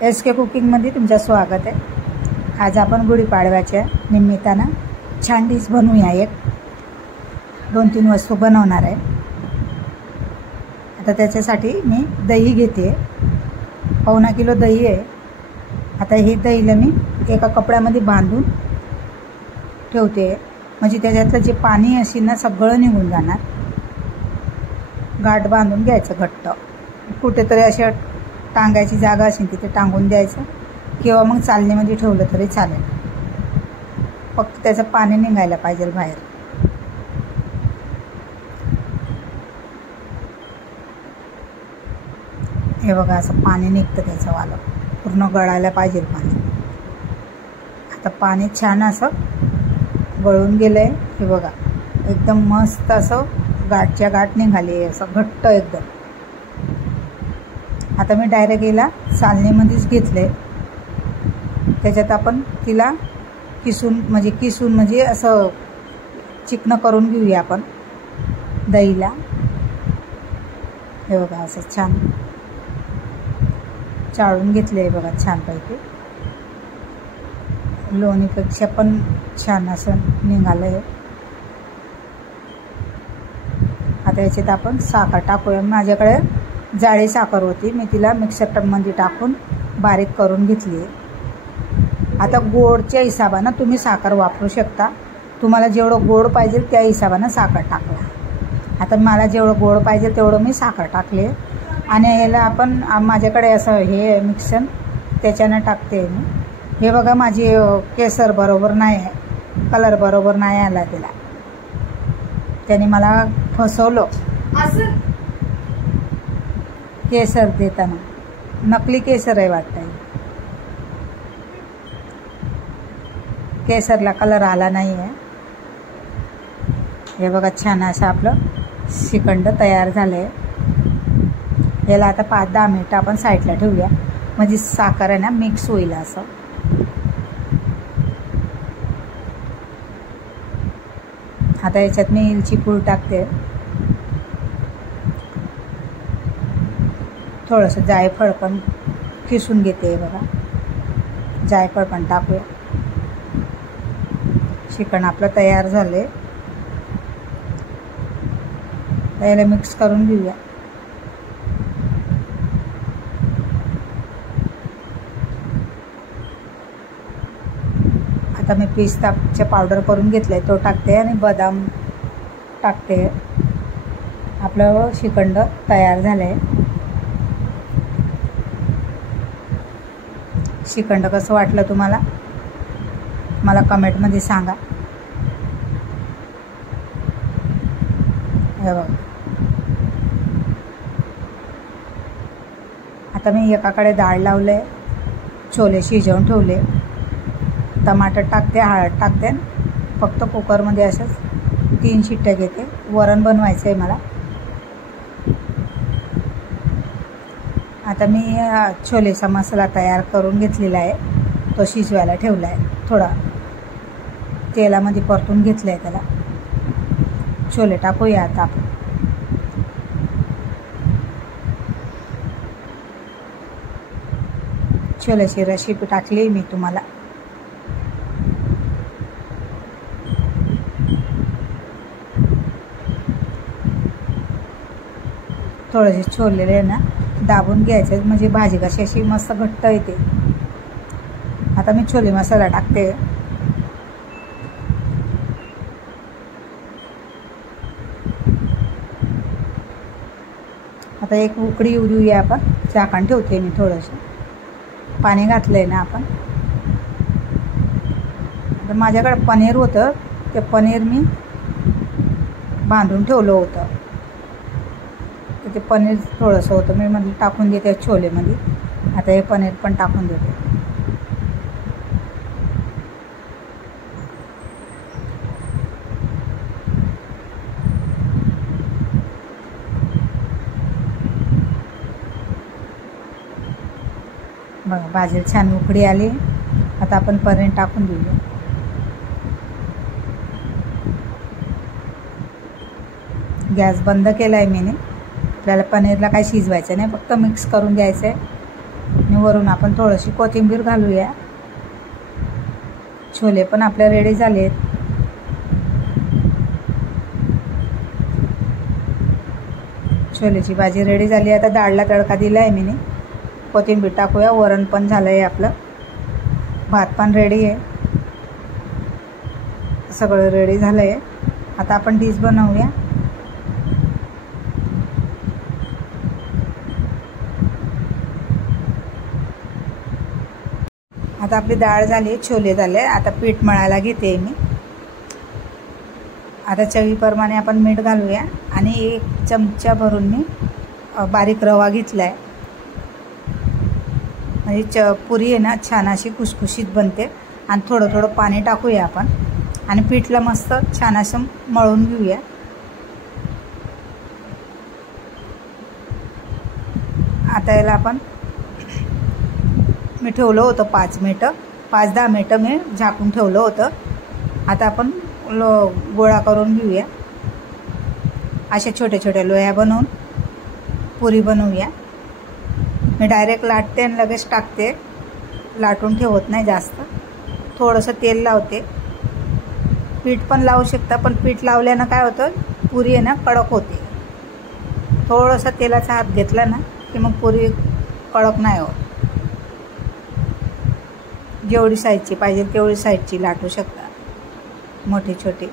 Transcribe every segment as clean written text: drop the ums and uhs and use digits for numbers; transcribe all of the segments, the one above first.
SK कुकिंगमध्ये तुमचं स्वागत आहे। आज आपण गुढीपाडव्याच्या निमित्तानं छान डिश बनवूया। एक 2-3 वस्तू बनवणार आहे। आता त्याच्यासाठी मी दही घेते, 1.25 किलो दही आहे। आता ही दहीला मी एका कपड्यामध्ये बांधून ठेवते, म्हणजे त्याच्यातलं जे पाणी असेल ना सगळं निघून जाणार। गाठ बांधून घ्यायचं घट्ट, कुठेतरी अशा टांगायची जागा असेल तिथे टांगून द्यायचं, किंवा मग चालणीमध्ये ठेवलं तरी चालेल। फक्त त्याचं पाणी निघायला पाहिजे बाहेर। हे बघा असं पाणी निघतं त्याचं वालं, पूर्ण गळायला पाहिजे पाणी। आता पाणी छान असं गळून गेलंय, हे बघा एकदम मस्त असं गाठच्या गाठ निघाली, असं घट्ट एकदम। आता मी डायरेक्ट हिला चालणीमध्येच घेतले, त्याच्यात आपण तिला किसून म्हणजे असं चिकनं करून घेऊया आपण दहीला। हे बघा असं छान चाळून घेतले आहे बघा, छानपैकी लोणीपेक्षा पण छान असं निघालं आहे। आता याच्यात आपण साखर टाकूया। माझ्याकडे जाडी साखर होती, मी तिला मिक्सरमध्ये टाकून बारीक करून घेतली। आता गोडच्या हिशोबानं तुम्ही साखर वापरू शकता, तुम्हाला जेवढं गोड पाहिजे त्या हिशोबानं साखर टाकला। आता मला जेवढं गोड पाहिजे तेवढं मी साखर टाकले, आणि याला आपण माझ्याकडे असं हे मिक्सर त्याच्यानं टाकते मी। हे बघा माझी केसर बरोबर नाही आहे, कलर बरोबर नाही आला तिला, त्याने मला फसवलं केसर देताना। नकली केसर आहे वाटतं, केसरला कलर आला नाही आहे। हे बघा छान असं आपलं श्रीखंड तयार झालं आहे। याला आता 5-10 मिनिटं आपण साईडला ठेवूया, म्हणजे साखर आहे ना मिक्स होईल असं। आता याच्यात मी वेलची पूड टाकते, थोडंसं जायफळ पण किसून घेते बघा, जायफळ पण टाकूया। श्रीखंड आपलं तयार झाले, याला मिक्स करून घेऊया। आता मी पिस्ताचे पावडर करून घेतले, तो टाकते, आणि बदाम टाकते। आपलं श्रीखंड तयार झालंय। श्रीखंड कसं वाटलं तुम्हाला मला कमेंटमध्ये सांगा। हे बघा आता मी एकाकडे डाळ लावले, छोले शिजवून ठेवले, टमाटर टाकते, हळद टाकते, फक्त कुकरमध्ये असंच 3 शिट्ट्या घेते। वरण बनवायचं आहे मला। आता मी छोलेचा मसाला तयार करून घेतलेला आहे, तो शिजवायला ठेवला आहे। थोडा तेलामध्ये परतून घेतलं आहे त्याला। छोले टाकूया आता आपण। छोल्याची रेसिपी टाकली मी तुम्हाला। थोडेसे छोले ना दाबून घ्यायचे, म्हणजे भाजी कशी अशी मस्त घट्ट येते। आता मी छोले मसाला टाकते। आता एक उकडी येऊ देऊया आपण, झाकण ठेवते मी, थोडंसं पाणी घातलंय ना आपण। तर माझ्याकडे पनीर होतं, ते पनीर मी बांधून ठेवलं होतं, तर ते पनीर थोडंसं होतं, मी म्हणजे टाकून देते छोलेमध्ये। आता हे पनीर पण टाकून देते। बघा भाजीला छान उकडी आली, आता आपण पनीर टाकून देऊया। गॅस बंद केला आहे मी। आपल्याला पनीरला काही शिजवायचं नाही, फक्त मिक्स करून द्यायचं आहे, आणि आणि वरून आपण थोडीशी कोथिंबीर घालूया. छोले पण आपले रेडी झालेत. छोलेची भाजी रेडी झाली. आता डाळला तडका दिला आहे मी. कोथिंबीर टाकूया. वरण पण झालं आहे आपलं. भात पण रेडी आहे. सगळं रेडी झालं आहे. आता आपण डिश बनवूया. आता आपली डाळ झाली, छोले झाले. आता पीठ मळायला घेते मी. आता चवीप्रमाणे आपण मीठ घालूया आणि 1 चमचा भरून मी बारीक रवा घेतला आहे. म्हणजे पुरी आहे ना छान अशी खुसखुशीत बनते. आणि थोडं थोडं पाणी टाकूया आपण आणि पीठला मस्त छान असं मळून घेऊया. आता याला आपण मी ठेवलं होतं 5-10 मिनटं मी झाकून ठेवलं होतं. आता आपण गोळा करून घेऊया. अशा छोट्या छोट्या लोया बनवून पुरी बनवूया. मी डायरेक्ट लाटते आणि लगेच टाकते. लाटून ठेवत नाही जास्त. थोडंसं तेल लावते. पीठ पण लावू शकता, पण पीठ लावल्यानं काय होतं, पुरी आहे ना कडक होते. थोडंसं तेलाचा हात घेतला ना की मग पुरी कडक नाही होत. जेवढी साईजची पाहिजे तेवढी साईजची लाटू शकता, मोठी छोटी.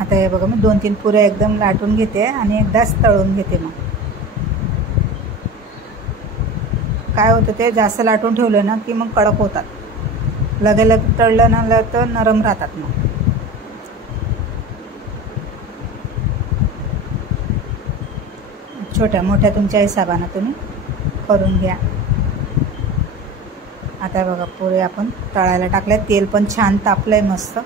आता हे बघा मी 2-3 पुऱ्या एकदम लाटून घेते आणि एकदाच तळून घेते. मग काय होतं, ते जास्त लाटून ठेवलं ना की मग कडक होतात. लगे तळलं ना तर नरम राहतात. मग छोट्या मोठ्या तुमच्या हिशोबाने तुम्ही करून घ्या. आता बघा पुरे आपण तळायला टाकल्या. तेल पण छान तापलंय मस्त.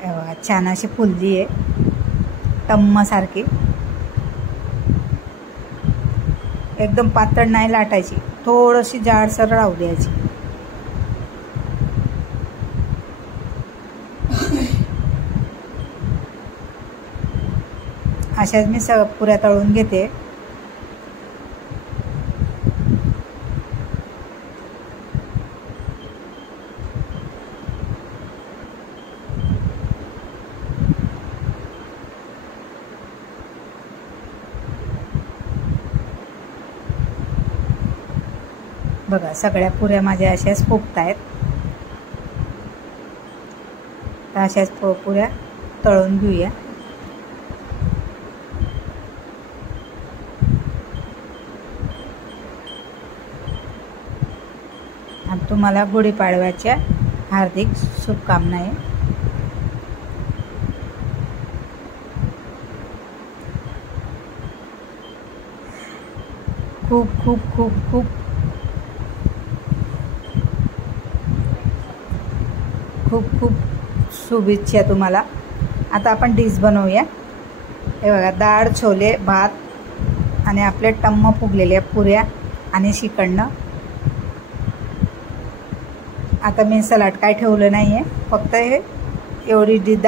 हे बघा छान अशी फुलली आहे टम्मासारखी. एकदम पातळ नाही लाटायची, थोडीशी जाडसर राहू द्यायची. अशाच मी पुऱ्या तळून घेते. बघा सगळ्या पुऱ्या माझ्या अशाच फुगत आहेत. तर अशाच पुऱ्या तळून घेऊया. आणि तुम्हाला गुढीपाडव्याच्या हार्दिक शुभकामना. खूप खूप खूप खूप खूप खूप शुभेच्छा तुम्हाला. आता आपण डिश बनवूया. हे बघा डाळ, छोले, भात आणि आपले टम्म फुगलेल्या पुऱ्या आणि श्रीखंड. आता मी सलाड काय ठेवलं नाही आहे, फक्त हे एवढी डिश